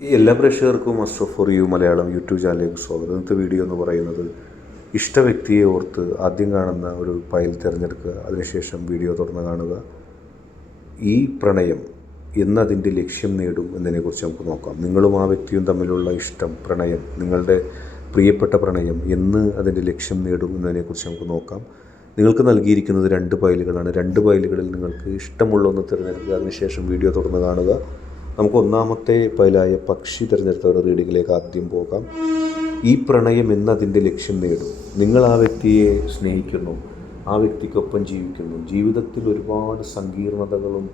എല്ലാ പ്രേക്ഷകർക്കും astro for you Malayalam YouTube ചാനലിലേക്ക് സ്വാഗതം. ഇന്നത്തെ വീഡിയോ എന്ന് പറയുന്നത് ഇഷ്ട വ്യക്തിയെ ഓർത്ത് ആദ്യം കാണുന്ന ഒരു ഫയൽ തിരഞ്ഞെടുക്കുക അതിനുശേഷം വീഡിയോ തുറന്ന് കാണുക. ഈ പ്രണയം എന്നതിന്റെ ലക്ഷ്യം നേടും എന്നതിനെക്കുറിച്ച് നമുക്ക് നോക്കാം. നിങ്ങളും ആ വ്യക്തിയും തമ്മിലുള്ള ഇഷ്ടം പ്രണയം നിങ്ങളുടെ പ്രിയപ്പെട്ട പ്രണയം എന്ന് അതിന്റെ ലക്ഷ്യം നേടും എന്നതിനെക്കുറിച്ച് നമുക്ക് നോക്കാം. നിങ്ങൾക്ക് നൽകിയിരിക്കുന്നത് രണ്ട് ഫയലുകളാണ് രണ്ട് ഫയലുകളിൽ നിങ്ങൾക്ക് ഇഷ്ടമുള്ള ഒന്ന് തിരഞ്ഞെടുക്കുക അതിനുശേഷം വീഡിയോ തുറന്ന് കാണുക. നമുക്ക് ഒന്നാമത്തെ പൈലായ പക്ഷി തിരഞ്ഞെടുത്തവരുടെ റീഡിങ്ങിലേക്ക് ആദ്യം പോകാം. ഈ പ്രണയം എന്നതിന്റെ ലക്ഷ്യം നേടും. നിങ്ങൾ ആ വ്യക്തിയെ സ്നേഹിക്കുന്നു ആ വ്യക്തിക്കൊപ്പം ജീവിക്കുന്നു. ജീവിതത്തിൽ ഒരുപാട് സങ്കീർണതകളും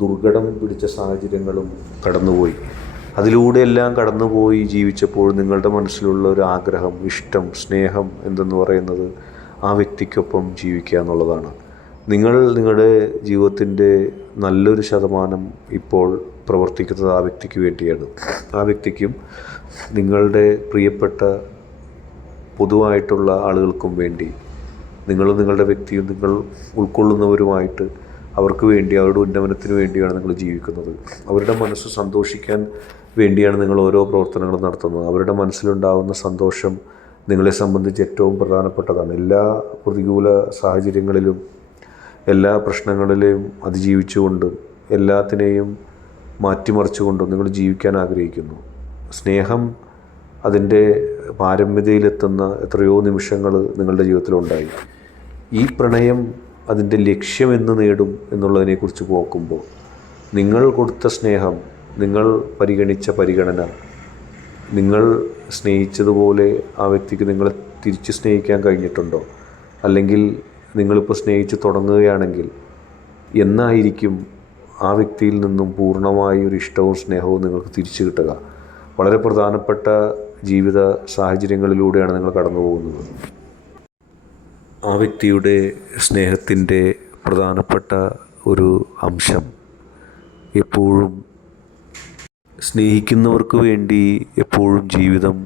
ദുർഘടം പിടിച്ച സാഹചര്യങ്ങളും കടന്നുപോയി. അതിലൂടെയെല്ലാം കടന്നുപോയി ജീവിച്ചപ്പോൾ നിങ്ങളുടെ മനസ്സിലുള്ള ഒരു ആഗ്രഹം ഇഷ്ടം സ്നേഹം എന്തെന്ന് പറയുന്നത് ആ വ്യക്തിക്കൊപ്പം ജീവിക്കുക എന്നുള്ളതാണ്. നിങ്ങൾ നിങ്ങളുടെ ജീവിതത്തിന്റെ നല്ലൊരു ശതമാനം ഇപ്പോൾ പ്രവർത്തിക്കുന്നത് ആ വ്യക്തിക്ക് വേണ്ടിയാണ്. ആ വ്യക്തിക്കും നിങ്ങളുടെ പ്രിയപ്പെട്ട പൊതുവായിട്ടുള്ള ആളുകൾക്കും വേണ്ടി നിങ്ങളും നിങ്ങളുടെ വ്യക്തിയും നിങ്ങൾ ഉൾക്കൊള്ളുന്നവരുമായിട്ട് അവർക്ക് വേണ്ടി അവരുടെ ഉന്നമനത്തിന് വേണ്ടിയാണ് നിങ്ങൾ ജീവിക്കുന്നത്. അവരുടെ മനസ്സ് സന്തോഷിക്കാൻ വേണ്ടിയാണ് നിങ്ങൾ ഓരോ പ്രവർത്തനങ്ങളും നടത്തുന്നത്. അവരുടെ മനസ്സിലുണ്ടാകുന്ന സന്തോഷം നിങ്ങളെ സംബന്ധിച്ച് ഏറ്റവും പ്രധാനപ്പെട്ടതാണ്. എല്ലാ പ്രതികൂല സാഹചര്യങ്ങളിലും എല്ലാ പ്രശ്നങ്ങളിലെയും അതിജീവിച്ചുകൊണ്ട് എല്ലാത്തിനെയും മാറ്റിമറിച്ചുകൊണ്ടും നിങ്ങൾ ജീവിക്കാൻ ആഗ്രഹിക്കുന്നു. സ്നേഹം അതിന്റെ പാരമ്യതയിലെത്തുന്ന എത്രയോ നിമിഷങ്ങൾ നിങ്ങളുടെ ജീവിതത്തിലുണ്ടായി. ഈ പ്രണയം അതിന്റെ ലക്ഷ്യം എന്ന് നേടും എന്നുള്ളതിനെക്കുറിച്ച് പോക്കുമ്പോൾ നിങ്ങൾ കൊടുത്ത സ്നേഹം നിങ്ങൾ പരിഗണിച്ച പരിഗണന നിങ്ങൾ സ്നേഹിച്ചതുപോലെ ആ വ്യക്തിക്ക് നിങ്ങളെ തിരിച്ച് സ്നേഹിക്കാൻ കഴിഞ്ഞിട്ടുണ്ടോ? അല്ലെങ്കിൽ നിങ്ങളിപ്പോൾ സ്നേഹിച്ച് തുടങ്ങുകയാണെങ്കിൽ എന്നായിരിക്കും ആ വ്യക്തിയിൽ നിന്നും പൂർണമായി ഒരു ഇഷ്ടവും സ്നേഹവും നിങ്ങൾക്ക് തിരിച്ചു കിട്ടുക. വളരെ പ്രധാനപ്പെട്ട ജീവിത സാഹചര്യങ്ങളിലൂടെയാണ് നിങ്ങൾ കടന്നു പോകുന്നത് ആ വ്യക്തിയുടെ സ്നേഹത്തിന്റെ പ്രധാനപ്പെട്ട ഒരു അംശം എപ്പോഴും സ്നേഹിക്കുന്നവർക്ക് വേണ്ടി എപ്പോഴും ജീവിതം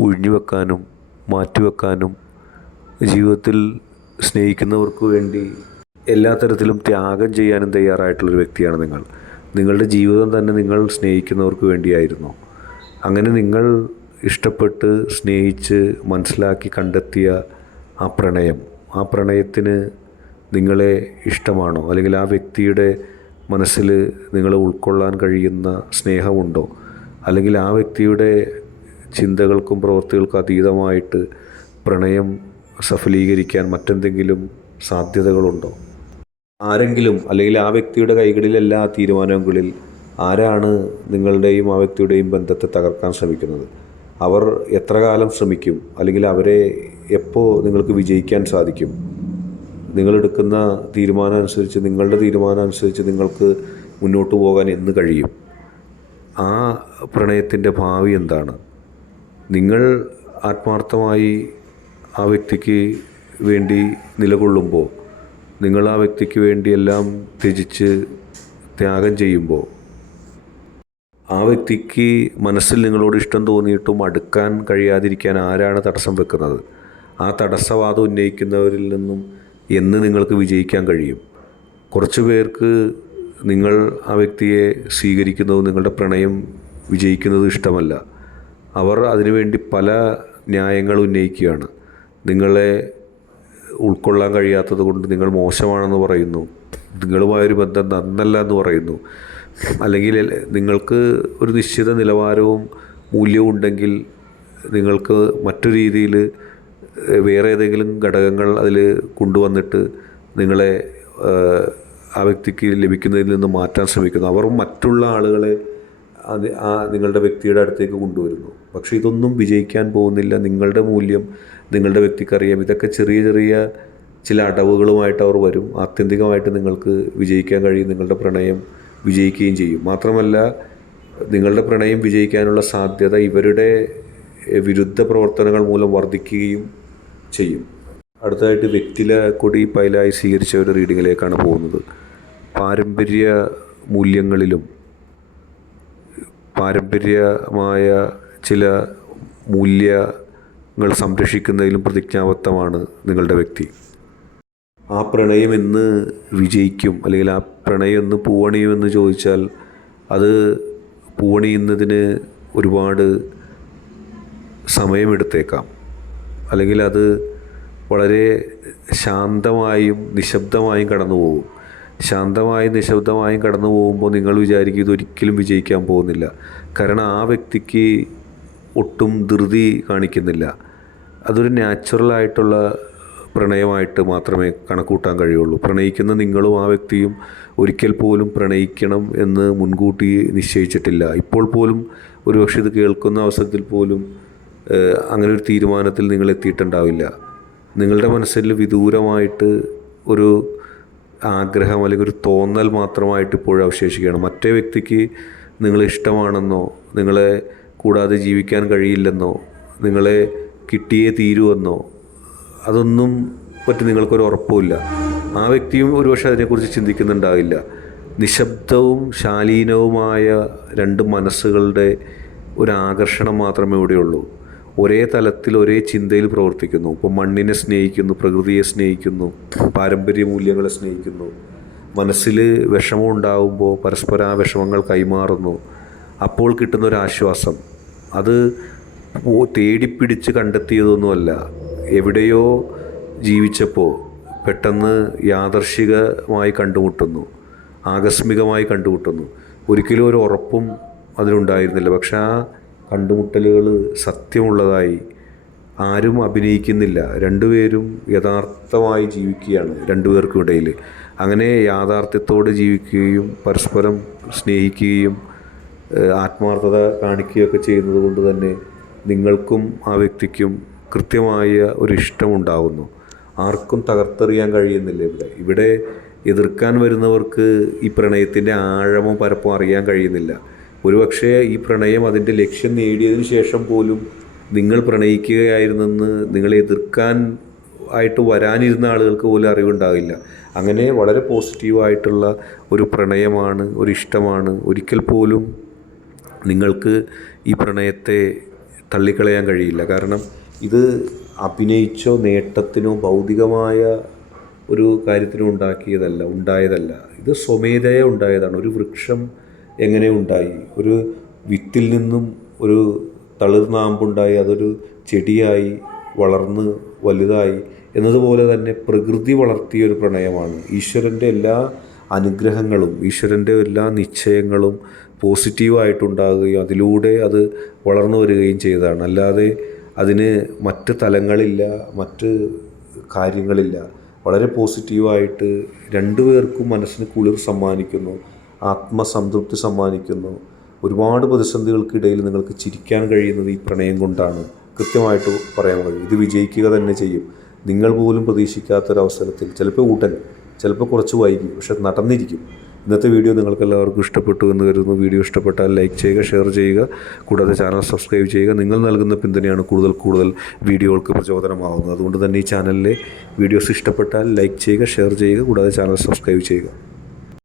ഒഴിഞ്ഞുവെക്കാനും മാറ്റിവെക്കാനും ജീവിതത്തിൽ സ്നേഹിക്കുന്നവർക്ക് വേണ്ടി എല്ലാ തരത്തിലും ത്യാഗം ചെയ്യാനും തയ്യാറായിട്ടുള്ളൊരു വ്യക്തിയാണ് നിങ്ങൾ. നിങ്ങളുടെ ജീവിതം തന്നെ നിങ്ങൾ സ്നേഹിക്കുന്നവർക്ക് വേണ്ടിയായിരുന്നു. അങ്ങനെ നിങ്ങൾ ഇഷ്ടപ്പെട്ട് സ്നേഹിച്ച് മനസ്സിലാക്കി കണ്ടെത്തിയ ആ പ്രണയം ആ പ്രണയത്തിന് നിങ്ങളെ ഇഷ്ടമാണോ? അല്ലെങ്കിൽ ആ വ്യക്തിയുടെ മനസ്സിൽ നിങ്ങളെ ഉൾക്കൊള്ളാൻ കഴിയുന്ന സ്നേഹമുണ്ടോ? അല്ലെങ്കിൽ ആ വ്യക്തിയുടെ ചിന്തകൾക്കും പ്രവൃത്തികൾക്കും അതീതമായിട്ട് പ്രണയം സഫലീകരിക്കാൻ മറ്റെന്തെങ്കിലും സാധ്യതകളുണ്ടോ? ആരെങ്കിലും അല്ലെങ്കിൽ ആ വ്യക്തിയുടെ കൈകളിലല്ല തീരുമാനങ്ങളിൽ ആരാണ് നിങ്ങളുടെയും ആ വ്യക്തിയുടെയും ബന്ധത്തെ തകർക്കാൻ ശ്രമിക്കുന്നത്? അവർ എത്ര കാലം ശ്രമിക്കും? അല്ലെങ്കിൽ അവരെ എപ്പോൾ നിങ്ങൾക്ക് വിജയിക്കാൻ സാധിക്കും? നിങ്ങളെടുക്കുന്ന തീരുമാനം അനുസരിച്ച് നിങ്ങളുടെ തീരുമാനം അനുസരിച്ച് നിങ്ങൾക്ക് മുന്നോട്ട് പോകാൻ എന്ന് കഴിയും. ആ പ്രണയത്തിന്റെ ഭാവി എന്താണ്? നിങ്ങൾ ആത്മാർത്ഥമായി ആ വ്യക്തിക്ക് വേണ്ടി നിലകൊള്ളുമ്പോൾ നിങ്ങൾ ആ വ്യക്തിക്ക് വേണ്ടി എല്ലാം ത്യജിച്ച് ത്യാഗം ചെയ്യുമ്പോൾ ആ വ്യക്തിക്ക് മനസ്സിൽ നിങ്ങളോട് ഇഷ്ടം തോന്നിയിട്ടും അടുക്കാൻ കഴിയാതിരിക്കാൻ ആരാണ് തടസ്സം വെക്കുന്നത്? ആ തടസ്സവാദം ഉന്നയിക്കുന്നവരിൽ നിന്നും എന്ന് നിങ്ങൾക്ക് വിജയിക്കാൻ കഴിയും. കുറച്ച് പേർക്ക് നിങ്ങൾ ആ വ്യക്തിയെ സ്വീകരിക്കുന്നതും നിങ്ങളുടെ പ്രണയം വിജയിക്കുന്നതും ഇഷ്ടമല്ല. അവർ അതിനുവേണ്ടി പല ന്യായങ്ങൾ ഉന്നയിക്കുകയാണ്. നിങ്ങളെ ഉൾക്കൊള്ളാൻ കഴിയാത്തത് കൊണ്ട് നിങ്ങൾ മോശമാണെന്ന് പറയുന്നു. നിങ്ങളുമായൊരു ബന്ധം നന്നല്ല എന്ന് പറയുന്നു. അല്ലെങ്കിൽ നിങ്ങൾക്ക് ഒരു നിശ്ചിത നിലവാരവും മൂല്യവും ഉണ്ടെങ്കിൽ നിങ്ങൾക്ക് മറ്റു രീതിയിൽ വേറെ ഏതെങ്കിലും ഘടകങ്ങൾ അതിൽ കൊണ്ടുവന്നിട്ട് നിങ്ങളെ ആ വ്യക്തിക്ക് ലഭിക്കുന്നതിൽ നിന്ന് മാറ്റാൻ ശ്രമിക്കുന്നു. അവർ മറ്റുള്ള ആളുകളെ അത് ആ നിങ്ങളുടെ വ്യക്തിയുടെ അടുത്തേക്ക് കൊണ്ടുവരുന്നു. പക്ഷേ ഇതൊന്നും വിജയിക്കാൻ പോകുന്നില്ല. നിങ്ങളുടെ മൂല്യം നിങ്ങളുടെ വ്യക്തിക്കറിയാം. ഇതൊക്കെ ചെറിയ ചെറിയ ചില അടവുകളുമായിട്ട് അവർ വരും. ആത്യന്തികമായിട്ട് നിങ്ങൾക്ക് വിജയിക്കാൻ കഴിയും. നിങ്ങളുടെ പ്രണയം വിജയിക്കുകയും ചെയ്യും. മാത്രമല്ല നിങ്ങളുടെ പ്രണയം വിജയിക്കാനുള്ള സാധ്യത ഇവരുടെ വിരുദ്ധ പ്രവർത്തനങ്ങൾ മൂലം വർദ്ധിക്കുകയും ചെയ്യും. അടുത്തതായിട്ട് വ്യക്തില കൊടി പൈലായി സ്വീകരിച്ച ഒരു റീഡിങ്ങിലേക്കാണ് പോകുന്നത്. പാരമ്പര്യ മൂല്യങ്ങളിലും പാരമ്പര്യമായ ചില മൂല്യങ്ങൾ സംരക്ഷിക്കുന്നതിലും പ്രതിജ്ഞാബദ്ധമാണ് നിങ്ങളുടെ വ്യക്തി. ആ പ്രണയം എന്ന് വിജയിക്കും അല്ലെങ്കിൽ ആ പ്രണയം എന്ന് പൂവണിയുമെന്ന് ചോദിച്ചാൽ അത് പൂവണിയുന്നതിന് ഒരുപാട് സമയമെടുത്തേക്കാം. അല്ലെങ്കിൽ അത് വളരെ ശാന്തമായും നിശബ്ദമായും കടന്നു പോകും ശാന്തമായും നിശബ്ദമായും കടന്നു പോകുമ്പോൾ നിങ്ങൾ വിചാരിക്കും ഇതൊരിക്കലും വിജയിക്കാൻ പോകുന്നില്ല. കാരണം ആ വ്യക്തിക്ക് ഒട്ടും ധൃതി കാണിക്കുന്നില്ല. അതൊരു നാച്ചുറലായിട്ടുള്ള പ്രണയമായിട്ട് മാത്രമേ കണക്കൂട്ടാൻ കഴിയുള്ളൂ. പ്രണയിക്കുന്ന നിങ്ങളും ആ വ്യക്തിയും ഒരിക്കൽ പോലും പ്രണയിക്കണം എന്ന് മുൻകൂട്ടി നിശ്ചയിച്ചിട്ടില്ല. ഇപ്പോൾ പോലും ഒരുപക്ഷെ ഇത് കേൾക്കുന്ന അവസരത്തിൽ പോലും അങ്ങനെ ഒരു തീരുമാനത്തിൽ നിങ്ങൾ എത്തിയിട്ടുണ്ടാവില്ല. നിങ്ങളുടെ മനസ്സിൽ വിദൂരമായിട്ട് ഒരു ആഗ്രഹം അല്ലെങ്കിൽ ഒരു തോന്നൽ മാത്രമായിട്ട് ഇപ്പോഴും അവശേഷിക്കുകയാണ്. മറ്റേ വ്യക്തിക്ക് നിങ്ങൾ ഇഷ്ടമാണെന്നോ നിങ്ങളെ കൂടാതെ ജീവിക്കാൻ കഴിയില്ലെന്നോ നിങ്ങളെ കിട്ടിയേ തീരുമെന്നോ അതൊന്നും പറ്റി നിങ്ങൾക്കൊരു ഉറപ്പുമില്ല. ആ വ്യക്തിയും ഒരുപക്ഷെ അതിനെക്കുറിച്ച് ചിന്തിക്കുന്നുണ്ടാവില്ല. നിശബ്ദവും ശാലീനവുമായ രണ്ട് മനസ്സുകളുടെ ഒരു ആകർഷണം മാത്രമേ ഇവിടെയുള്ളൂ. ഒരേ തലത്തിൽ ഒരേ ചിന്തയിൽ പ്രവർത്തിക്കുന്നു. ഇപ്പോൾ മണ്ണിനെ സ്നേഹിക്കുന്നു പ്രകൃതിയെ സ്നേഹിക്കുന്നു പാരമ്പര്യ മൂല്യങ്ങളെ സ്നേഹിക്കുന്നു. മനസ്സിൽ വിഷമം ഉണ്ടാകുമ്പോൾ പരസ്പരം ആ വിഷമങ്ങൾ കൈമാറുന്നു. അപ്പോൾ കിട്ടുന്ന ഒരു ആശ്വാസം. അത് തേടിപ്പിടിച്ച് കണ്ടെത്തിയതൊന്നുമല്ല. എവിടെയോ ജീവിച്ചപ്പോൾ പെട്ടെന്ന് യാദർശികമായി കണ്ടുമുട്ടുന്നു. ആകസ്മികമായി കണ്ടുമുട്ടുന്നു. ഒരിക്കലും ഒരു ഉറപ്പും അതിലുണ്ടായിരുന്നില്ല. പക്ഷേ ആ കണ്ടുമുട്ടലുകൾ സത്യമുള്ളതായി ആരും അഭിനയിക്കുന്നില്ല. രണ്ടുപേരും യഥാർത്ഥമായി ജീവിക്കുകയാണ് രണ്ടുപേർക്കും ഇടയിൽ. അങ്ങനെ യാഥാർത്ഥ്യത്തോടെ ജീവിക്കുകയും പരസ്പരം സ്നേഹിക്കുകയും ആത്മാർത്ഥത കാണിക്കുകയൊക്കെ ചെയ്യുന്നത് കൊണ്ട് തന്നെ നിങ്ങൾക്കും ആ വ്യക്തിക്കും കൃത്യമായ ഒരു ഇഷ്ടമുണ്ടാകുന്നു ആർക്കും തകർത്തെറിയാൻ കഴിയുന്നില്ല ഇവിടെ. ഇവിടെ എതിർക്കാൻ വരുന്നവർക്ക് ഈ പ്രണയത്തിന്റെ ആഴമോ പരപ്പോ അറിയാൻ കഴിയുന്നില്ല. ഒരുപക്ഷെ ഈ പ്രണയം അതിന്റെ ലക്ഷ്യം നേടിയതിന് ശേഷം പോലും നിങ്ങൾ പ്രണയിക്കുകയായിരുന്നെന്ന് നിങ്ങളെ എതിർക്കാൻ ആയിട്ട് വരാനിരുന്ന ആളുകൾക്ക് പോലും അറിവുണ്ടാകില്ല. അങ്ങനെ വളരെ പോസിറ്റീവായിട്ടുള്ള ഒരു പ്രണയമാണ് ഒരു ഇഷ്ടമാണ്. ഒരിക്കൽ പോലും നിങ്ങൾക്ക് ഈ പ്രണയത്തെ തള്ളിക്കളയാൻ കഴിയില്ല. കാരണം ഇത് അഭിനയിച്ചോ നേട്ടത്തിനോ ഭൗതികമായ ഒരു കാര്യത്തിനോ ഉണ്ടാക്കിയതല്ല ഉണ്ടായതല്ല. ഇത് സ്വമേധയ ഉണ്ടായതാണ്. ഒരു വൃക്ഷം എങ്ങനെ ഉണ്ടായി? ഒരു വിത്തിൽ നിന്നും ഒരു തളിർനാമ്പുണ്ടായി അതൊരു ചെടിയായി വളർന്ന് വലുതായി എന്നതുപോലെ തന്നെ പ്രകൃതി വളർത്തിയ ഒരു പ്രണയമാണ്. ഈശ്വരന്റെ എല്ലാ അനുഗ്രഹങ്ങളും ഈശ്വരന്റെ എല്ലാ നിശ്ചയങ്ങളും പോസിറ്റീവായിട്ടുണ്ടാകുകയും അതിലൂടെ അത് വളർന്നു വരികയും ചെയ്തതാണ്. അല്ലാതെ അതിന് മറ്റ് തലങ്ങളില്ല മറ്റ് കാര്യങ്ങളില്ല. വളരെ പോസിറ്റീവായിട്ട് രണ്ടുപേർക്കും മനസ്സിന് കുളിർ സമ്മാനിക്കുന്നു. ആത്മസംതൃപ്തി സമ്മാനിക്കുന്നു. ഒരുപാട് പ്രതിസന്ധികൾക്കിടയിൽ നിങ്ങൾക്ക് ചിരിക്കാൻ കഴിയുന്നത് ഈ പ്രണയം കൊണ്ടാണ്. കൃത്യമായിട്ട് പറയാൻ കഴിയും. ഇത് വിജയിക്കുക തന്നെ ചെയ്യും. നിങ്ങൾ പോലും പ്രതീക്ഷിക്കാത്തൊരവസരത്തിൽ. ചിലപ്പോൾ ഉടൻ ചിലപ്പോൾ കുറച്ച് വൈകി പക്ഷെ നടന്നിരിക്കും. ഇന്നത്തെ വീഡിയോ നിങ്ങൾക്ക് എല്ലാവർക്കും ഇഷ്ടപ്പെട്ടു എന്ന് കരുതുന്നു. വീഡിയോ ഇഷ്ടപ്പെട്ടാൽ ലൈക്ക് ചെയ്യുക ഷെയർ ചെയ്യുക. കൂടാതെ ചാനൽ സബ്സ്ക്രൈബ് ചെയ്യുക. നിങ്ങൾ നൽകുന്ന പിന്തുണയാണ് കൂടുതൽ കൂടുതൽ വീഡിയോകൾക്ക് പ്രചോദനമാകുന്നത് അതുകൊണ്ട് തന്നെ ഈ ചാനലിലെ വീഡിയോസ് ഇഷ്ടപ്പെട്ടാൽ ലൈക്ക് ചെയ്യുക ഷെയർ ചെയ്യുക. കൂടാതെ ചാനൽ സബ്സ്ക്രൈബ് ചെയ്യുക.